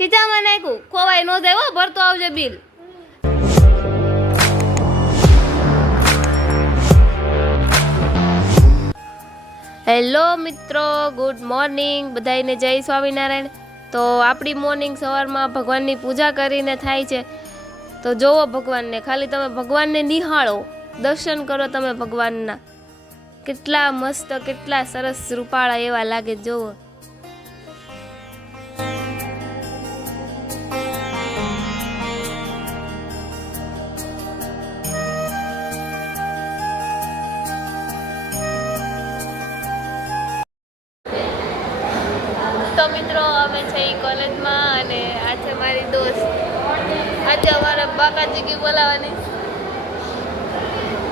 ખીચામાં નાખ્યું ખોવાઈ ન જાય હો ભરતો આવજે બિલ હેલો મિત્રો ગુડ મોર્નિંગ બધાને જય સ્વામિનારાયણ તો આપણી મોર્નિંગ સવારમાં ભગવાનની પૂજા કરીને થાય છે તો જોવો ભગવાનને ખાલી તમે ભગવાનને નિહાળો દર્શન કરો તમે ભગવાનના કેટલા મસ્ત કેટલા સરસ રૂપાળા એવા લાગે જોવો તો મિત્રો અમે છે કોલેજમાં અને આ છે મારી દોસ્ત આજે અમારે બાકાજી કી બોલાવવાની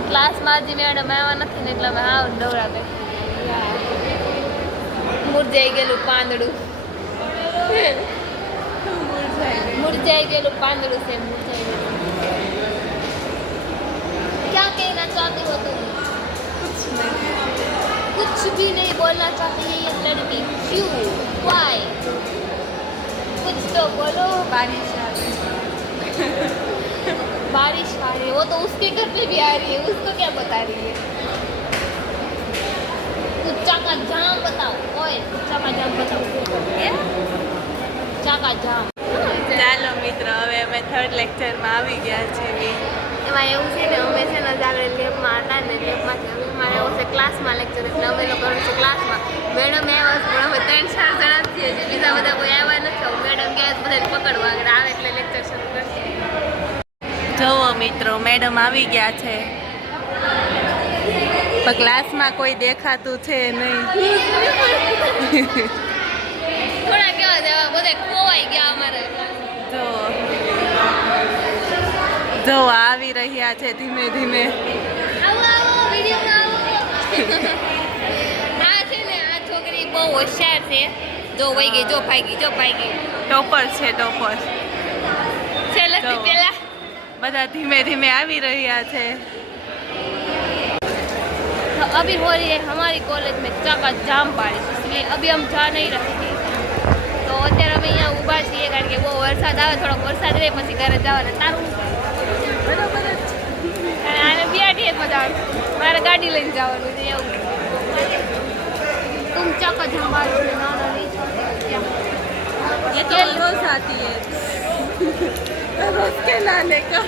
ક્લાસમાં હજી મેડમ આવ્યા નથી ને એટલે અમે હાવ ડવરા ગઈ મુરજાઈ ગયેલું પાંદડું મુરજાઈ ગયેલું પાંદડું છે મુરજાઈ ગયેલું क्या कहना चाहती हो तुम कुछ भी नहीं बोलना चाहती है ये लड़की क्यों व्हाई कुछ तो बोलो बारिश आ रही बारिश आ रही है वो तो उसके घर पे भी आ रही है उसको क्या बता रही है कुछ चाका जाम बताओ ओए चाका जाम बताओ चाका जाम ચાલો મિત્ર હવે અમે થર્ડ લેક્ચરમાં આવી ગયા છીએ એમાં એવું છે ને અમે છે ને આગળ લેબમાં હતા ને લેબમાંથી હવે મારે એવું છે ક્લાસમાં લેક્ચર એટલે અમે લોકો છે ક્લાસમાં મેડમ આવ્યા છે પણ અમે 3-4 જણા છીએ બીજા બધા કોઈ આવ્યા નથી મેડમ ગયા બધાને પકડવા આગળ આવે એટલે લેક્ચર શરૂ કરશે જોવો મિત્રો મેડમ આવી ગયા છે પણ ક્લાસમાં કોઈ દેખાતું છે નહીં થોડા કેવા દેવા બધા ખોવાઈ ગયા અમારે જો આવી રહ્યા છે ધીમે ધીમે આવો આવો વિડીયોમાં આવો આ છે ને આ છોકરી બહુ હોશિયાર છે જો વઈ ગઈ જો ભાગી ટોપર છે ટોપર છેલ્લેથી પહેલા બધા ધીમે ધીમે આવી રહ્યા છે अभी हो रही है हमारी कॉलेज में चाका जाम बारिश इसलिए अभी हम जा नहीं रहे तो અત્યારે અમે અહીંયા ઊભા છીએ કારણ કે બહુ વરસાદ આવે થોડોક વરસાદ રહે પછી ઘરે જવાના તારું બરાબર જ આને બિયાટીએ મજા મારે ગાડી લઈને જવાનું છે એવું तुम चाका जाम बारिश में ना नहीं ये तो रोज आती है रोज के लाने का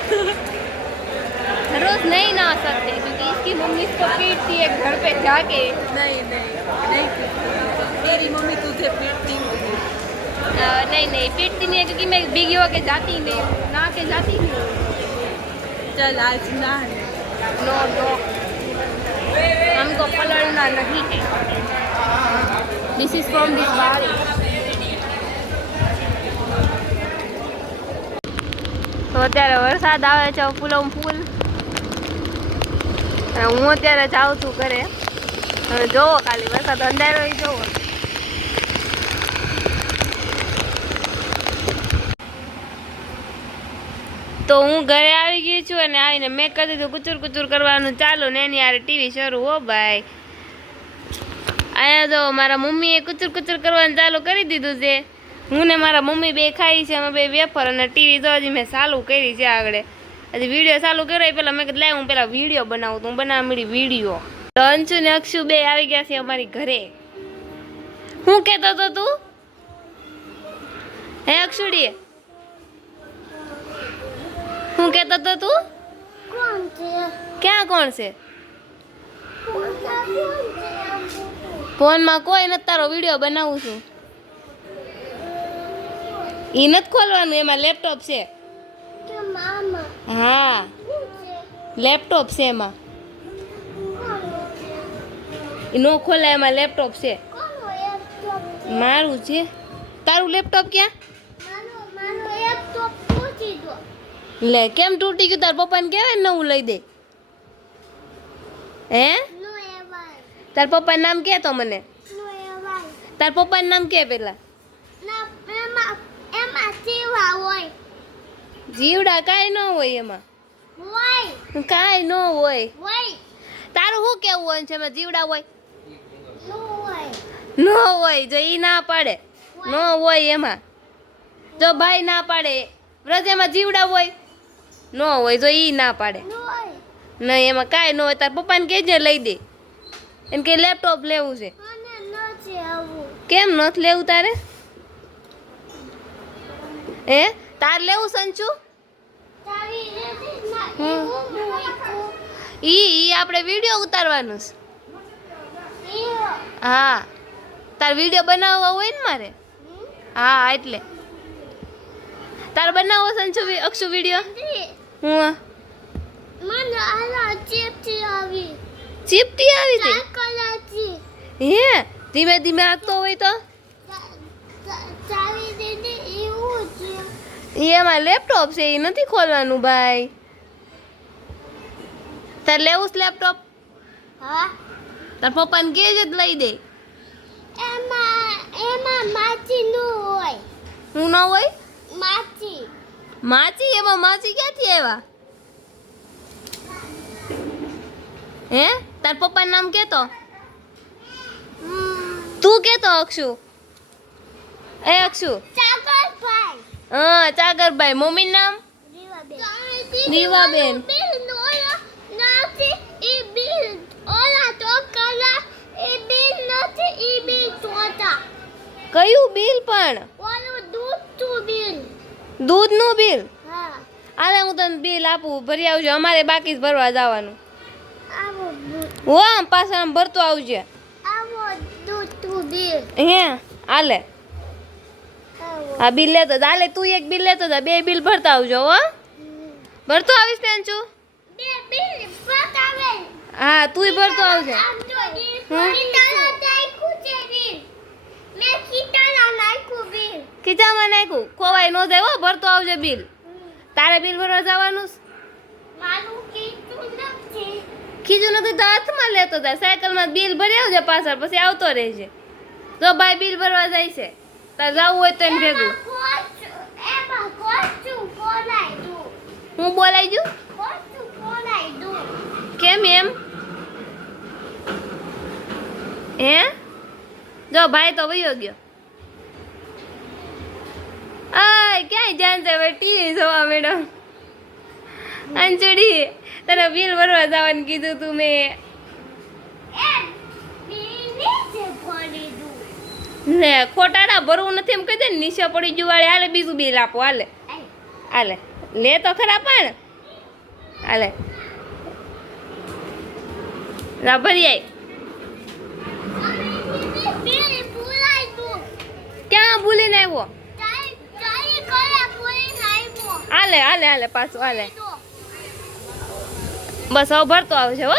रोज नहीं ना सकते क्योंकि इसकी मम्मी इसको पीटती है घर पे जाके नहीं तेरी मम्मी तुझे पीटती होगी नहीं पीटती नहीं है क्योंकि मैं भीगी होके जाती नहीं हूँ ना के जाती नहीं हूँ चल आज ना नो हमको पलड़ना नहीं है दिस इज फ्रॉम दिस बारिश તો અત્યારે વરસાદ આવે છે ફૂલમ ફૂલ હું અત્યારે જાઉં છું ઘરે હવે જોવો ખાલી વરસાદ અંધારો જોવો તો હું ઘરે આવી ગઈ છું અને આવીને મેં કહી દીધું કુચુર કરવાનું ચાલુ ને એની યાર ટીવી શરૂ હો ભાઈ અહીંયા જો મારા મમ્મીએ કુચુર કરવાનું ચાલુ કરી દીધું છે હું ને મારા મમ્મી બે ખાઈ છે અમે બે વેફર અને ટીવી જો હજી મેં ચાલુ કરી છે આગળ હજી વિડીયો ચાલુ કર્યો પહેલાં મેં કીધું લાવ હું પહેલાં વિડીયો બનાવું તો હું બનાવવા મળી વિડીયો તો અંશુ ને અક્ષુ બે આવી ગયા છે અમારી ઘરે શું કહેતો હતો તું હે અક્ષુડી શું કહેતો હતો તું ક્યાં કોણ છે ફોનમાં કોઈ નથી તારો વિડીયો બનાવું છું એ નથી ખોલવાનું એમાં લેપટોપ છે હા લેપટોપ છે એમાં નો ખોલાય એમાં લેપટોપ છે મારું છે તારું લેપટોપ ક્યાં લે કેમ તૂટી ગયું તાર પપ્પાને કહેવાય ને નવું લઈ દે હે તાર પપ્પાનું નામ કે તો મને તાર પપ્પાનું નામ કે પેલા જીવડા કાંઈ ન હોય એમાં કાંઈ ન હોય તારું શું કેવું હોય છે એમાં જીવડા હોય ન હોય જો ઈ ના પાડે ન હોય એમાં જો ભાઈ ના પાડે રજામાં જીવડા હોય ન હોય તો ઈ ના પાડે નહીં એમાં કાંઈ ન હોય તાર પપ્પાને કહેજે લઈ દે એને કે લેપટોપ લેવું છે કેમ નથી લેવું તારે હે તાર લેવું સંચુ ઈ આપણે વિડીયો ઉતારવાનું છે હા તાર વિડીયો બનાવવા હોય ને મારે હા એટલે તાર બનાવો સંચુ અક્ષુ વિડીયો હું ચીપટી આવી હતી હે ધીમે ધીમે આગતો હોય તો એમાં લેપટોપ છે એ નથી ખોલવાનું ભાઈ તાર લેવું છે લેપટોપ તાર પપ્પાને કે જ લઈ દે હું ન હોય માચી એમાં માચી ક્યાંથી આવ્યા હે તાર પપ્પાનું નામ કેતો તું કેતો અક્ષુ એ અક્ષુ હા ચાકરભાઈ મમ્મી નામ રીવાબેન કયું બિલ પણ દૂધનું બિલ હાલે હું તને બિલ આપું ભરી આવજો અમારે બાકી જ ભરવા જવાનું હો પાછા આમ ભરતો આવજે હે હાલે હા બિલ લેતો હાલે તું એક બિલ લેતો જા બે બિલ ભરતા આવજો હો ભરતો આવીશ ને અંચુ હા તુંય ભરતો આવજે ખીચામાં નાખ્યું ખોવાય ન જાય હો ભરતો આવજે બિલ તારે બિલ ભરવા જવાનું ખીચું નથી તો હાથમાં લેતો જાય સાયકલમાં બિલ ભરી આવજે પાછળ પછી આવતો રહેજે જો ભાઈ બિલ ભરવા જાય છે તારે જવું હોય તો એને ભેગું હું બોલાઈ જુ કેમ એમ હે જો ભાઈ તો વયો ગયો આય ક્યાંય જાન છે ટીવી જોવા મેડમ અંચુડી તને બિલ ભરવા જવાનું કીધું તું મેં ને ખોટાડા ભરવું નથી એમ કહી દે ને નીચે પડી ગયું વાળે હાલે બીજું બિલ આપો હાલે હાલે લે તો ખરા પણ હાલે રા ભરી આય ક્યાં ભૂલીને આવ્યો હાલે હાલે હાલે પાછું હાલે બસ હવે ભરતો આવશે હો